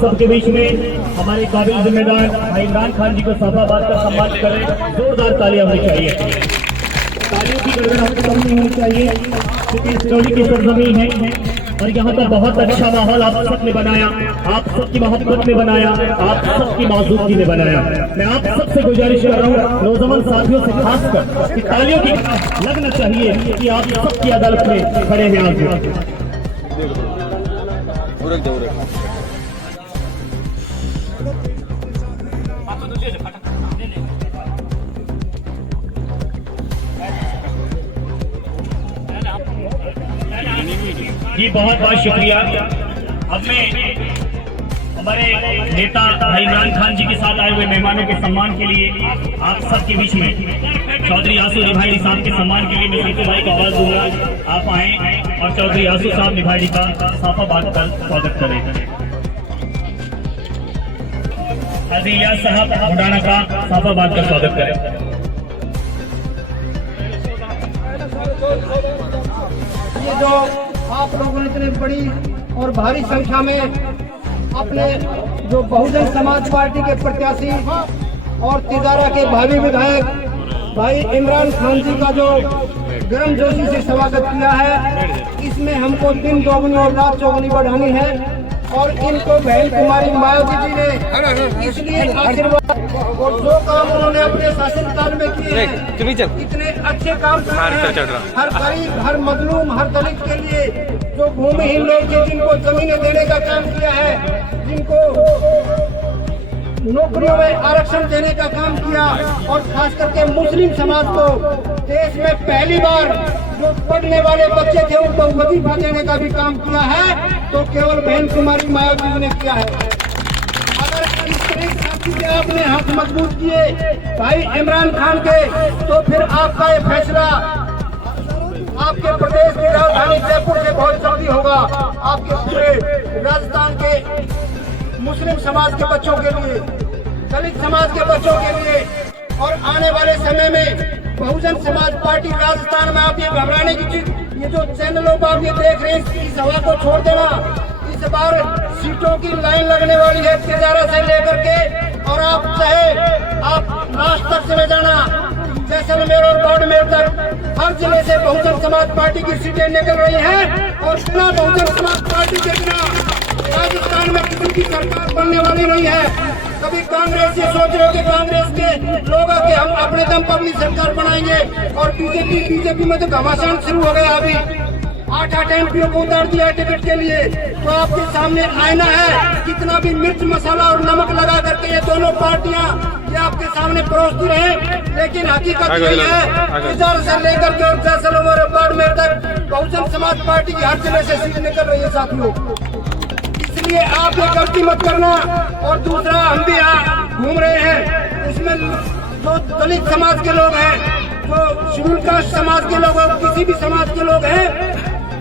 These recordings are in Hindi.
सबके बीच में हमारे काबिल जिम्मेदार भाई इमरान खान जी को साफाबाद का सम्मान करें। जोरदार तालियां होनी चाहिए, तालियों की गड़गड़ाहट कम नहीं होनी चाहिए, क्योंकि सिरौली की सरजमीन है और यहाँ का बहुत अच्छा माहौल आप सबने बनाया, आप सबकी मोहब्बत में बनाया, आप सबकी मौजूदगी में बनाया। मैं आप सबसे गुजारिश कर रहा हूँ, नौजवान साथियों से खासकर कि तालियों की लगना चाहिए कि आप सबकी अदालत में खड़े हैं। आप जी बहुत बहुत शुक्रिया। अब मैं हमारे नेता भाई इमरान खान जी के साथ आए हुए मेहमानों के सम्मान के लिए आप सबके बीच में चौधरी आसू निभाई साहब के सम्मान के लिए मैं संतू भाई को आवाज दूंगा। आप आए और चौधरी आसू साहब निभाई का साफाबाद का स्वागत करें। अजीलिया साहब बुढ़ाना का साफाबाद का स्वागत करें। ये जो आप लोगों ने इतने बड़ी और भारी संख्या में अपने जो बहुजन समाज पार्टी के प्रत्याशी और तिजारा के भावी विधायक भाई इमरान खान जी का जो गर्मजोशी से स्वागत किया है, इसमें हमको दिन दोगुनी और रात चौगुनी बढ़ानी है। और इनको बहन कुमारी मायावती जी ने इसलिए आशीर्वाद और जो काम उन्होंने अपने शासनकाल में किए हैं, इतने अच्छे काम किए हैं, हर गरीब, हर मजलूम, हर दलित के लिए, जो भूमिहीन लोग थे जिनको जमीनें देने का काम किया है, जिनको नौकरियों में आरक्षण देने का काम किया, और खास करके मुस्लिम समाज को देश में पहली बार जो पढ़ने वाले बच्चे थे उनको वजीफा देने का भी काम किया है, तो केवल बहन कुमारी मायावती ने किया है। अगर इस तरह से आपने हाथ मजबूत किए भाई इमरान खान के, तो फिर आपका ये फैसला आपके प्रदेश की राजधानी जयपुर से बहुत जल्दी होगा। आपके पूरे राजस्थान के मुस्लिम समाज के बच्चों के लिए, दलित समाज के बच्चों के लिए, और आने वाले समय में बहुजन समाज पार्टी राजस्थान में, आप ये घबराने की चीज, ये जो चैनलों पर आप ये देख रहे हैं, इस हवा को छोड़ देना। इस बार सीटों की लाइन लगने वाली है तिजारा से लेकर के, और आप चाहे आप लास्ट तक चले जाना, जैसलमेर और बाड़मेर तक हर जिले से बहुजन समाज पार्टी की सीटें निकल रही हैं। और बिना बहुजन समाज पार्टी के बिना राजस्थान में किसी की सरकार बनने वाली नहीं है। कभी कांग्रेस ये सोच रहे हो कि कांग्रेस के लोग आके हम अपने दम पर अपनी सरकार बनाएंगे, और बीजेपी में तो घमासान शुरू हो गया। अभी 8 एमपीओ को उतार दिया टिकट के लिए। तो आपके सामने आईना है, कितना भी मिर्च मसाला और नमक लगा करके ये दोनों पार्टियां ये आपके सामने परोसती रहे, लेकिन हकीकत यही है, तिजारा से लेकर के जैसलमेर और बाड़मेर तक बहुजन समाज पार्टी की हर जिले से सीट निकल रही है साथियों। इसलिए आप ये गलती मत करना। और दूसरा, हम भी यहाँ घूम रहे हैं, उसमें जो दलित समाज के लोग हैं, जो शेड्यूल कास्ट समाज के लोग, किसी भी समाज के लोग हैं,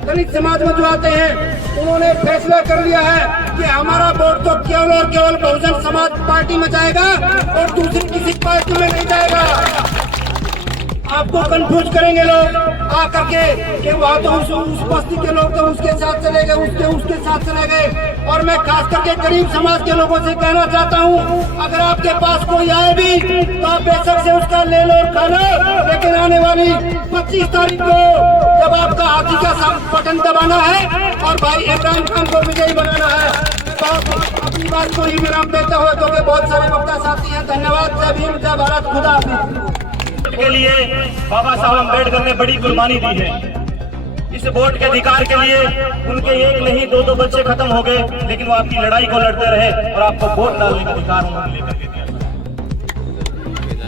दलित समाज में जो आते हैं, उन्होंने फैसला कर लिया है कि हमारा वोट तो केवल और केवल बहुजन समाज पार्टी में जाएगा और दूसरी किसी पार्टी में नहीं जाएगा। आपको कंफ्यूज करेंगे लोग आकर के कि वहाँ तो उस बस्ती के लोग तो उसके साथ चले गए, उसके साथ चले गए। और मैं खास करके गरीब समाज के लोगों से कहना चाहता हूँ, अगर आपके पास कोई आए भी तो आप बेशक से उसका ले लो और खा लो, लेकिन आने वाली 25 तारीख को जब आपका हाथी का बटन दबाना है और भाई इमरान खान को विजयी बनाना है, तो अपनी बात को ही विराम देते हुए, क्योंकि बहुत सारे वक्ता साथी हैं। धन्यवाद। जय भीम, जय भारत, खुदा हाफिज। के लिए बाबा साहब अम्बेडकर ने बड़ी कुर्बानी दी है। इस वोट के अधिकार के लिए उनके एक नहीं दो बच्चे खत्म हो गए, लेकिन वो आपकी लड़ाई को लड़ते रहे और आपको वोट डालने का अधिकार उन्होंने लेकर के दिया।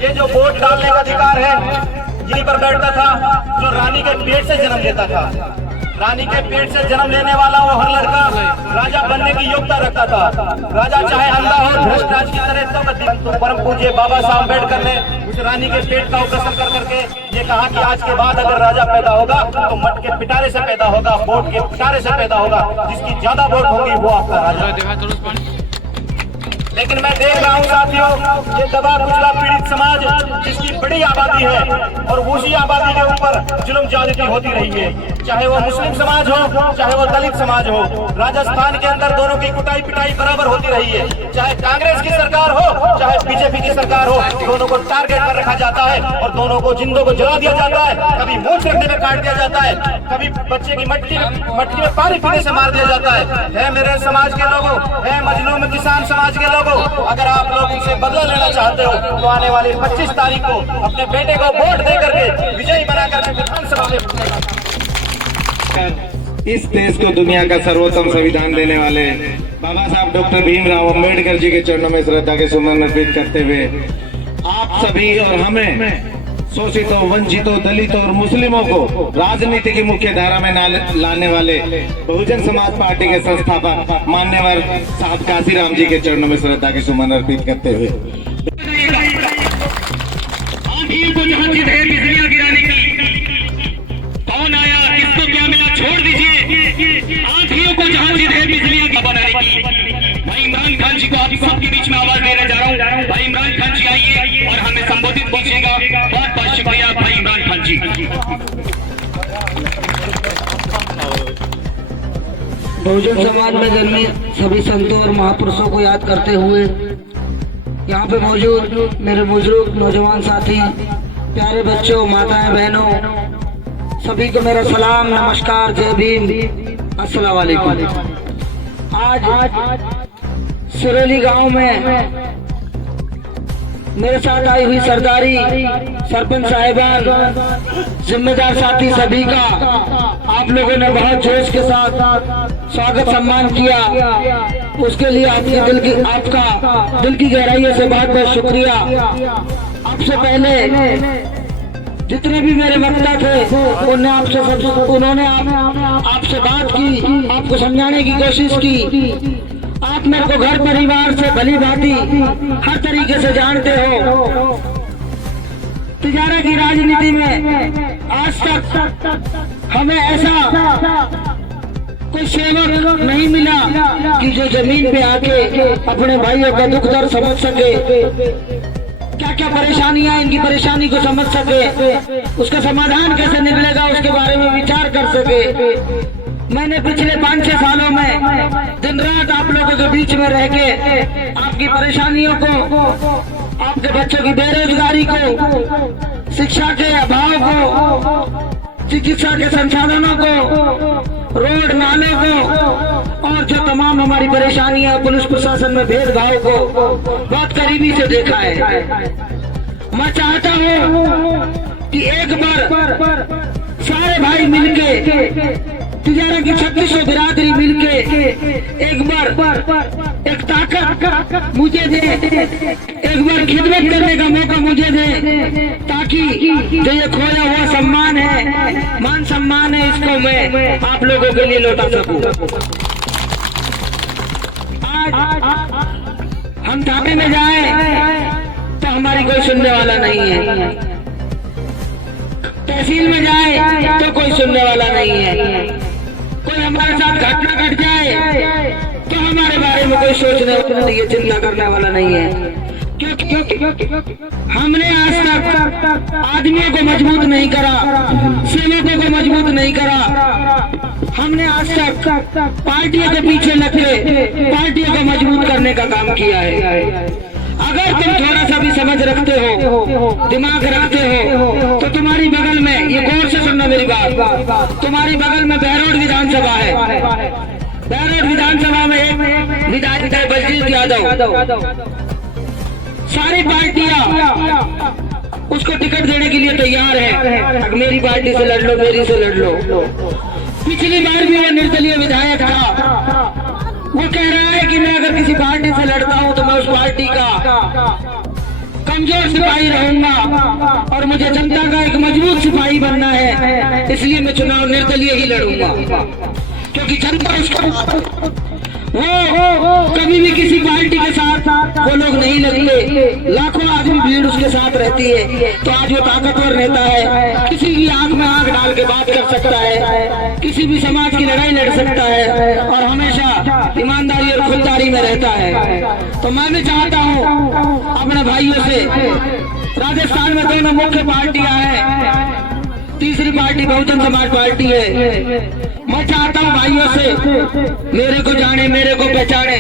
ये जो वोट डालने का अधिकार है, यहीं पर बैठता था जो रानी के पेट से जन्म लेता था। रानी के पेट से जन्म लेने वाला वो हर लड़का राजा बनने की योग्यता रखता था। राजा चाहे अंधा हो, भ्रष्ट राज की तरह, तो परम पूज्य बाबा साहब अम्बेडकर ने उस रानी के पेट का ऑपरेशन कर करके ये कहा कि आज के बाद अगर राजा पैदा होगा तो मट के पिटारे से पैदा होगा, वोट के पिटारे से पैदा होगा, जिसकी ज्यादा वोट होगी वो आपका राजा। लेकिन मैं देख रहा हूँ साथियों, ये दबा कुचला पीड़ित समाज जिसकी बड़ी आबादी है और उसी आबादी के ऊपर जुल्म ज्यादती होती रही है। चाहे वो मुस्लिम समाज हो, चाहे वो दलित समाज हो। राजस्थान के अंदर दोनों की कुटाई पिटाई बराबर होती रही है। चाहे कांग्रेस की सरकार हो, चाहे बीजेपी की सरकार हो, दोनों को टारगेट पर रखा जाता है और दोनों को जिंदों को जला दिया जाता है। कभी मूंछ रखने में काट दिया जाता है, कभी बच्चे की मट्टी में पानी पीने से मार दिया जाता है। मेरे समाज के लोगों, है मजलूम किसान समाज के लोगों, अगर आप लोग इनसे बदला लेना चाहते हो तो आने वाली 25 तारीख को अपने बेटे को वोट दे करके विजयी बना करके विधानसभा में इस देश को दुनिया का सर्वोत्तम संविधान देने वाले बाबा साहब डॉक्टर भीमराव अंबेडकर जी के चरणों में श्रद्धा के सुमन अर्पित करते हुए आप सभी और हमें शोषितों, वंचितों, दलितों और मुस्लिमों को राजनीति की मुख्य धारा में लाने वाले बहुजन समाज पार्टी के संस्थापक मान्यवर साहब काशीराम जी के चरणों में श्रद्धा के सुमन अर्पित करते हुए गिराने की कौन आया, किसको क्या मिला, छोड़ दीजिए। आंधियों को जहां से है बिजलियां बनाने की। भाई इमरान खान जी को आप सबके बीच में आवाज देने जा रहा हूँ। भाई इमरान खान जी आइए और हमें संबोधित कीजिएगा। बहुत बहुत शुक्रिया भाई इमरान खान जी। बहुजन समाज में जन्मे सभी संतों और महापुरुषों को याद करते हुए यहाँ पे मौजूद मेरे बुजुर्ग नौजवान साथी, प्यारे बच्चों, माताएं, बहनों, सभी को मेरा सलाम, नमस्कार, जय भीम, अस्सलाम वालेकुम। आज सिरोली गांव में मेरे साथ आई हुई सरदारी, सरपंच साहिबान, जिम्मेदार साथी सभी का आप लोगों ने बहुत जोश के साथ स्वागत सम्मान किया। उसके लिए आपका दिल की गहराइयों से बहुत बहुत शुक्रिया। आपसे पहले जितने भी मेरे वक्ता थे उन्होंने आपसे बात की, आपको समझाने की कोशिश की। आप मेरे को घर परिवार से भली भांति हर तरीके से जानते हो। तिजारा की राजनीति में आज तक हमें ऐसा कोई सेवक नहीं मिला कि जो जमीन पे आके अपने भाइयों का दुख दर्द समझ सके, क्या क्या परेशानियां, इनकी परेशानी को समझ सके, उसका समाधान कैसे निकलेगा उसके बारे में विचार कर सके। मैंने पिछले 5-6 सालों में दिन रात आप लोगों के बीच में रह के आपकी परेशानियों को, आपके बच्चों की बेरोजगारी को, शिक्षा के अभाव को, चिकित्सा के संसाधनों को, रोड नालों को और जो तमाम हमारी परेशानियां, पुलिस प्रशासन में भेदभाव को बहुत करीबी से देखा है। मैं चाहता हूं कि एक बार सारे भाई मिलके, तिजारा की 3600 बिरादरी मिलके एक बार एक ताकत मुझे दे, एक बार खिदमत करने का मौका मुझे दे, ताकि जो ये खोया हुआ सम्मान है, मान सम्मान है, इसको मैं आप लोगों के लिए लौटा सकूं। आज हम थाने में जाए तो हमारी कोई सुनने वाला नहीं है, तहसील में जाए तो कोई सुनने वाला नहीं है, कोई हमारे साथ घटना घट जाए तो हमारे बारे में कोई सोचने वाला नहीं है, चिंता करने वाला नहीं है। क्योंकि हमने आज तक आदमियों को मजबूत नहीं करा, सेवकों को मजबूत नहीं करा। हमने आज तक पार्टियों के पीछे लग के पार्टियों को मजबूत करने का काम किया है। अगर तुम थोड़ा सा भी समझ रखते हो, दिमाग रखते हो, तो तुम्हारी बगल में, ये गौर से सुनना मेरी बात, तुम्हारी बगल में बहरोड विधानसभा है। बहरोड विधानसभा में एक विधायक है बलजीत यादव। सारी पार्टियां उसको टिकट देने के लिए तैयार है। मेरी पार्टी से लड़ लो, मेरी से लड़ लो। पिछली बार भी वो निर्दलीय विधायक था, वो कह रहा है कि मैं अगर किसी पार्टी से लड़ता हूं तो मैं उस पार्टी का कमजोर सिपाही रहूंगा और मुझे जनता का एक मजबूत सिपाही बनना है, इसलिए मैं चुनाव निर्दलीय ही लड़ूंगा। क्योंकि जनता उसको, वो कभी भी किसी पार्टी के साथ वो लोग नहीं लगते, लाखों आदमी भीड़ उसके साथ रहती है। तो आज वो ताकतवर नेता है, किसी की आंख में आंख डाल के बात कर सकता है, किसी भी समाज की लड़ाई लड़ सकता है और हमेशा ईमानदारी और खुददारी में रहता है। तो मैं भी चाहता हूँ अपने भाइयों से, राजस्थान में दोनों मुख्य पार्टियां हैं, तीसरी पार्टी बहुजन समाज पार्टी है। मैं चाहता हूँ भाइयों से, मेरे को जाने मेरे को पहचाने,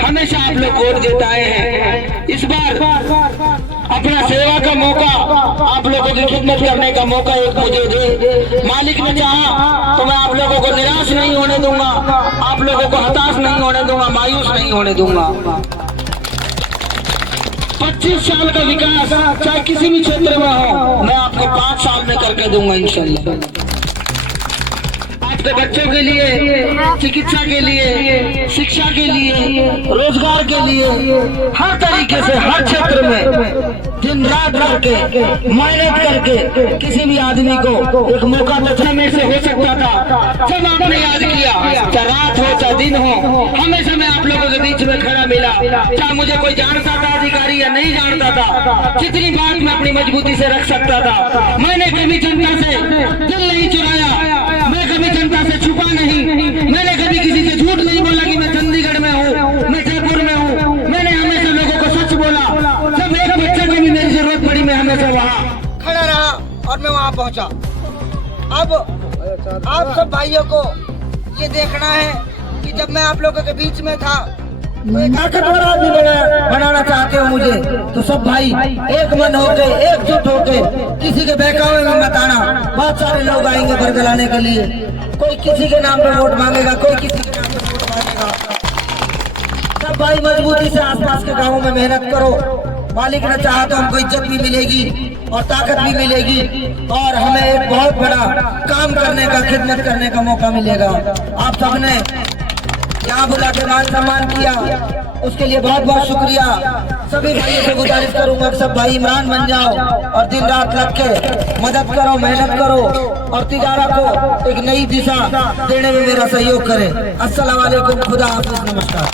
हमेशा आप लोग वोट देते आए हैं। इस बार अपना सेवा का मौका, आप लोगों की खिदमत करने का मौका एक मुझे दे। मालिक ने चाहा तो मैं आप लोगों को निराश नहीं होने दूंगा, आप लोगों को हताश नहीं होने दूंगा, मायूस नहीं होने दूंगा। 25 साल का विकास चाहे किसी भी क्षेत्र में हो, मैं आपको 5 साल में करके दूंगा इंशाल्लाह। आपके बच्चों के लिए, चिकित्सा के लिए, शिक्षा के लिए, रोजगार के लिए, हर तरीके से हर क्षेत्र में दिन रात करके मेहनत करके किसी भी आदमी को एक मौका तो में से हो सकता था। जब आपने याद किया, चाहे रात हो चाहे दिन हो, हमेशा मैं आप लोगों के बीच में खड़ा मिला। चाहे मुझे कोई जानता था अधिकारी या नहीं जानता था, जितनी बात मैं अपनी मजबूती से रख सकता था। मैंने कभी जनता से दिल नहीं चुराया, मैं कभी जनता से छुपा नहीं, मैंने कभी किसी से झूठ नहीं बोला कि मैं चंडीगढ़ में हूँ, मैं जयपुर में हूँ। मैंने हमेशा लोगों को सच बोला। जब एक बच्चे को भी मेरी जरूरत पड़ी, मैं हमेशा वहाँ खड़ा रहा और मैं वहाँ पहुँचा। अब आप सब भाइयों को ये देखना है कि जब मैं आप लोगों के बीच में था, तो एक ताकतवर आदमी बनाना चाहते हो मुझे, तो सब भाई एक मन होके, एकजुट होके, किसी के बहकावे में मत आना। बहुत सारे लोग आएंगे बरगलाने के लिए, कोई किसी के नाम पे वोट मांगेगा, कोई किसी के नाम पे वोट मांगेगा। सब भाई मजबूती से आसपास के गाँवों में मेहनत करो। मालिक ने चाहा तो हमको इज्जत भी मिलेगी और ताकत भी मिलेगी, और हमें एक बहुत बड़ा काम करने का, खिदमत करने का मौका मिलेगा। आप सबने यहाँ बुला के मान सम्मान किया, उसके लिए बहुत बहुत शुक्रिया। सभी भाइयों से गुजारिश करूंगा कि सब भाई इमरान बन जाओ और दिन रात लग के मदद करो, मेहनत करो और तिजारा को एक नई दिशा देने में मेरा सहयोग करें। अस्सलाम वालेकुम, खुदा हाफिज, नमस्कार।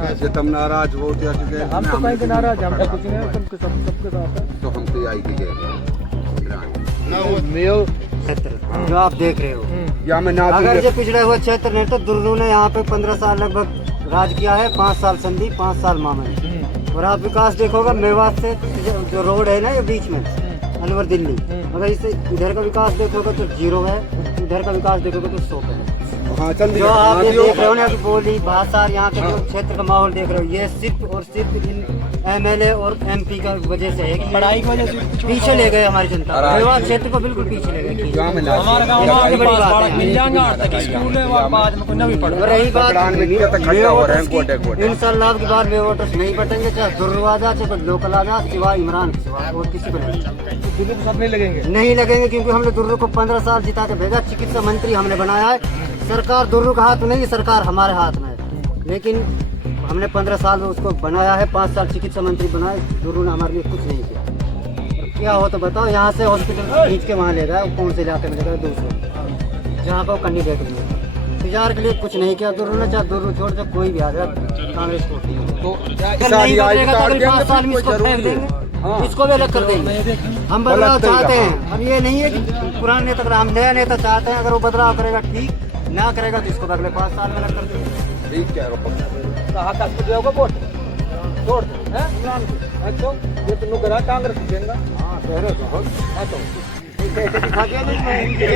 ऐसे तुम नाराज हो क्या? हम तो कहीं नाराज, हम कुछ नहीं, सबके साथ तो हम तो आई की जो आप देख रहे हो, या मैं अगर ये पिछड़े हुए क्षेत्र ने, तो दुर्रू ने यहाँ पे 15 साल लगभग राज किया है। 5 साल संधि, 5 साल मामले, और आप विकास देखोगे मेवात से जो रोड है ना, ये बीच में अलवर दिल्ली, अगर इसे इधर का विकास देखोगे तो 0 है, इधर का विकास देखोगे तो 100 है। जो आप ये देख रहे हो ना, अभी बोली भाषा, यहाँ के जो क्षेत्र का माहौल देख रहे हो, ये सिर्फ और सिर्फ इन MLA और MP का वजह से है कि पढ़ाई की वजह से पीछे ले गए हमारी जनता, मेवात क्षेत्र को बिल्कुल पीछे ले गए। रही बात इंशाल्लाह की बार मेवाटर्स नहीं बटेंगे, चाहे दुर्रू आ जाए, चाहे लोकल आ जाए, सिवाय इमरान के सिवा और किसी को नहीं लगेंगे, क्योंकि हमने दुर्रू को 15 साल जिता के भेजा। चिकित्सा मंत्री हमने बनाया है। सरकार दुर्रू का हाथ में नहीं, सरकार हमारे हाथ में है, लेकिन हमने 15 साल में उसको बनाया है। 5 साल चिकित्सा मंत्री बनाए, दुर्रू ने हमारे लिए कुछ नहीं किया। क्या हो तो बताओ, यहाँ से हॉस्पिटल खींच के वहाँ ले गया, कौन से इलाके में ले गया, दूसरे जहाँ का कैंडिडेट में तिजार के लिए कुछ नहीं किया दुर्रू ने। चाहे दुर्रू छोड़ के कोई भी आ जाए कांग्रेस को, तो 5 साल में इसको फेंक देंगे, इसको भी अलग कर देंगे। हम बदलाव चाहते हैं। अब ये नहीं है कि पुराने नेता, अगर हम नया नेता चाहते हैं, अगर वो बदलाव करेगा ठीक, ना करेगा तो इसको अगले 5 साल में अलग कर देंगे। ठीक है, कांग्रेस देंगे।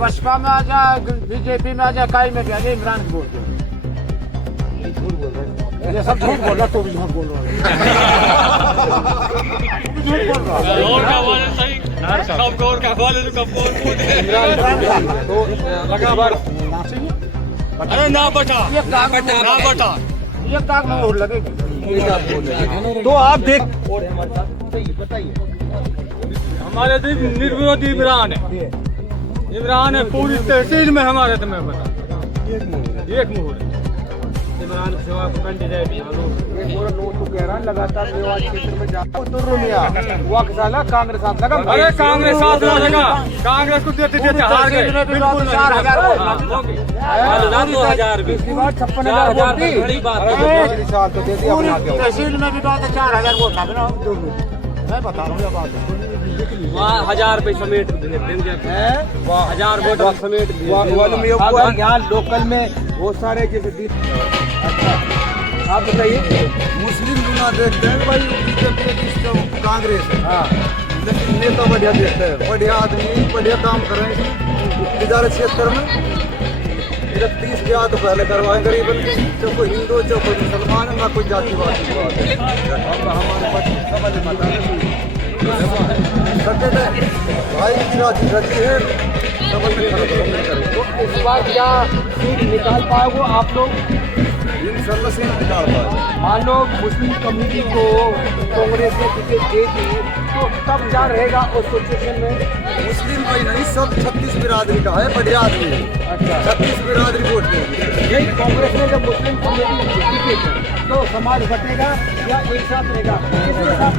बसपा में आ जाए, बीजेपी में आ जाए, काई में भी आ जाए, इमरान बोल दो। ये सब झूठ बोल रहा, तो भी झूठ बोल रहा है। अरे ना बटा, ये काग में और लगेगी। तो आप देख, हमारे निर्विरोधी इमरान है, इमरान है पूरी तहसील में हमारे, तो मैं बता एक मुहूर्त इमरान के सिवा कैंडिडेट लगातार मेवात क्षेत्र में कांग्रेस साथ लगा। अरे कांग्रेस साथ लगा, कांग्रेस को देते देते हार गए। 56,000 तहसील में भी 4,000 वोट, मैं बता रहा हूँ। वहाँ 1000 रुपये समेट देंगे, 1000 वोट समेट यहाँ लोकल में बहुत सारे जैसे आप बताइए। मुस्लिम चुनाव देखते हैं भाई, बीजेपी कांग्रेस है, लेकिन नेता बढ़िया देखते हैं, बढ़िया आदमी, बढ़िया काम कर रहे हैं तिजारत क्षेत्र में। 30 ब्याह तो पहले करवाए गरीबन की, चाहे कोई हिंदू चाहे कोई मुसलमान है, ना कोई जातिवाद की बात है। हमारे पास समझ में आता है भाई राजी रची है, समझ में तो इस बार क्या सीट निकाल पाओगे आप लोग? इंशाल्लाह से निकाल पाए। मान लो मुस्लिम कम्युनिटी को कांग्रेस ने टिकट दे दी तो तब क्या रहेगा उस सिचुएशन में? मुस्लिम कोई नहीं, सब 36 बिरादरी का है, बढ़िया आदमी है। अच्छा, 36 बिरादरी वोट देंगे। यही कांग्रेस ने जब मुस्लिम कम्युनिटी को टिकट तो समाज बटेगा या एक साथ रहेगा? किसके साथ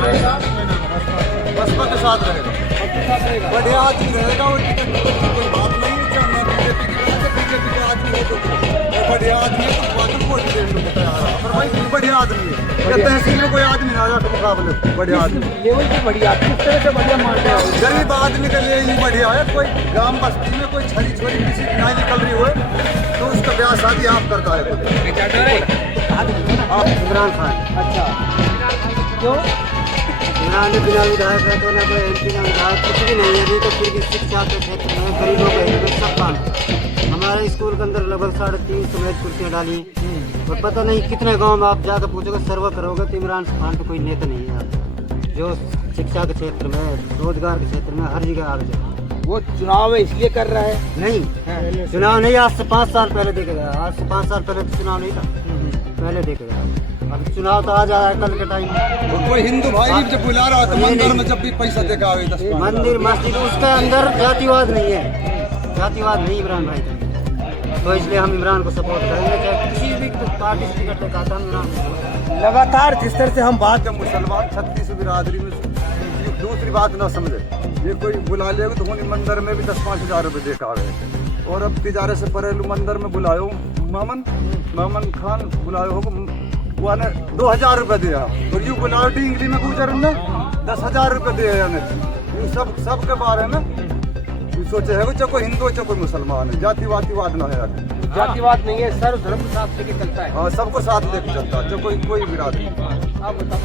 रहेगा? बसपा के साथ रहेगा, बढ़िया आदमी रहेगा। वो टिकट कोई बात नहीं है, चाहे बीजेपी की वजह से बीजेपी का आदमी हो तो बढ़िया आदमी है, तो बात वोट देने को तैयार है। पर भाई बढ़िया आदमी है, या तहसील में कोई आदमी ना जाए मुकाबले, बढ़िया आदमी लेवल की बढ़िया, किस तरह से बढ़िया मानते हैं? गरीब आदमी के लिए ही बढ़िया है। कोई गांव बस्ती में कोई छड़ी छोरी किसी की नहीं निकल रही हो तो उसका ब्याह शादी आप करता है। इमरान खान। अच्छा, क्यों? इमरान ने बिना विधायक है तो ना कोई एमपी ना विधायक कुछ भी नहीं है। अभी तो फिर भी शिक्षा के क्षेत्र में गरीबों के सब काम। हमारे स्कूल के अंदर लगभग 350 मेज कुर्सियाँ डाली और पता नहीं कितने गांव में आप जाकर पूछोगे, सर्वे करोगे तो इमरान खान तो कोई नेता नहीं है जो शिक्षा के क्षेत्र में, रोजगार के क्षेत्र में हर जगह आगे जाए। वो चुनाव में इसलिए कर रहा है? नहीं, चुनाव नहीं, आज से 5 साल पहले देखा गया। आज से 5 साल पहले तो चुनाव नहीं था, पहले देखा गया। अब चुनाव तो आ जा रहा है कल के टाइम। कोई हिंदू भाई भी जब बुला रहा है तो मंदिर में जब भी पैसा देखा हुआ 10 मंदिर मस्जिद उसके अंदर जातिवाद नहीं है, जातिवाद नहीं इमरान भाई का। तो इसलिए हम इमरान को सपोर्ट करेंगे, चाहे किसी भी पार्टी से टिकट लेकर आता हम इमरान को। लगातार जिस तरह से हम बात जब मुसलमान 36 बिरादरी में दूसरी बात ना समझे, ये कोई बुला लेगा तो उन्हीं मंदिर में भी 10-5 हज़ार रुपये देखा हुआ है। और अब तिजारे से परेलू मंदिर में बुलायो मामन खान बुलायो हो, वो ने 2000 रुपये दिया और यूँ बुलायो डिंगली में गुजर ने 10,000 रुपये दिए। ये सब के बारे में सोचे है, चाहे कोई हिंदू चाहे कोई मुसलमान है, जातिवाद ना है। जातिवाद नहीं है, सर्व धर्म के साथ लेके चलता है। हाँ, सबको साथ लेके चलता है, चाहे कोई बिरादरी। आप बताओ।